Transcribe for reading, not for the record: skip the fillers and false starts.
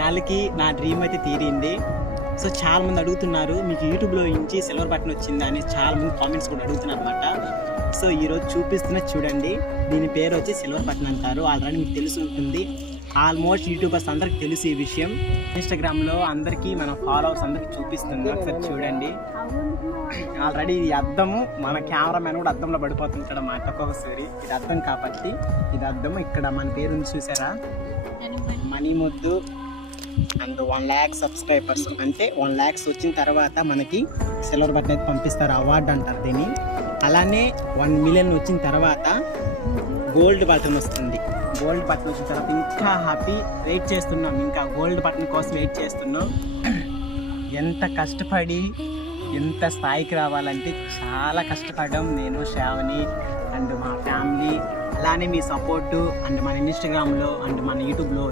ఇన్నాళ్ళకి నా డ్రీమ్ అయితే తీరింది. సో చాలా మంది అడుగుతున్నారు మీకు యూట్యూబ్లో నుంచి సిల్వర్ బటన్ వచ్చిందా అని చాలా మంది కామెంట్స్ కూడా అడుగుతున్నారు అనమాట. సో ఈరోజు చూపిస్తున్న చూడండి, దీని పేరు వచ్చి సిల్వర్ బటన్ అంటారు. ఆల్రెడీ మీకు తెలిసి ఉంటుంది, ఆల్మోస్ట్ యూట్యూబర్స్ అందరికి తెలుసు ఈ విషయం. ఇన్స్టాగ్రామ్లో అందరికీ మన ఫాలోవర్స్ అందరికి చూపిస్తుంది. ఒకసారి చూడండి, ఆల్రెడీ ఇది అద్దము, మన కెమెరామెన్ కూడా అద్దంలో పడిపోతుంటాడు అన్నమాట ఒక్కొక్కసారి. ఇది అద్దం కాబట్టి ఇది అద్దం. ఇక్కడ మన పేరు ఉంది చూసారా, మనీ ముద్దు అండ్ 1 lakh సబ్స్క్రైబర్స్, అంటే 1 lakhs వచ్చిన తర్వాత మనకి సిల్వర్ బటన్ అయితే పంపిస్తారు, అవార్డు అంటారు దీన్ని. అలానే 1 million వచ్చిన తర్వాత గోల్డ్ బటన్ వస్తుంది. గోల్డ్ బటన్ వచ్చిన తర్వాత ఇంకా హ్యాపీ, వెయిట్ చేస్తున్నాం, ఇంకా గోల్డ్ బటన్ కోసం వెయిట్ చేస్తున్నాం. ఎంత కష్టపడి ఎంత స్థాయికి రావాలంటే చాలా కష్టపడ్డాం నేను, శ్రావణి అండ్ మా ఫ్యామిలీ. అలానే మీ సపోర్టు అండ్ మన ఇన్స్టాగ్రామ్లో అండ్ మన యూట్యూబ్లో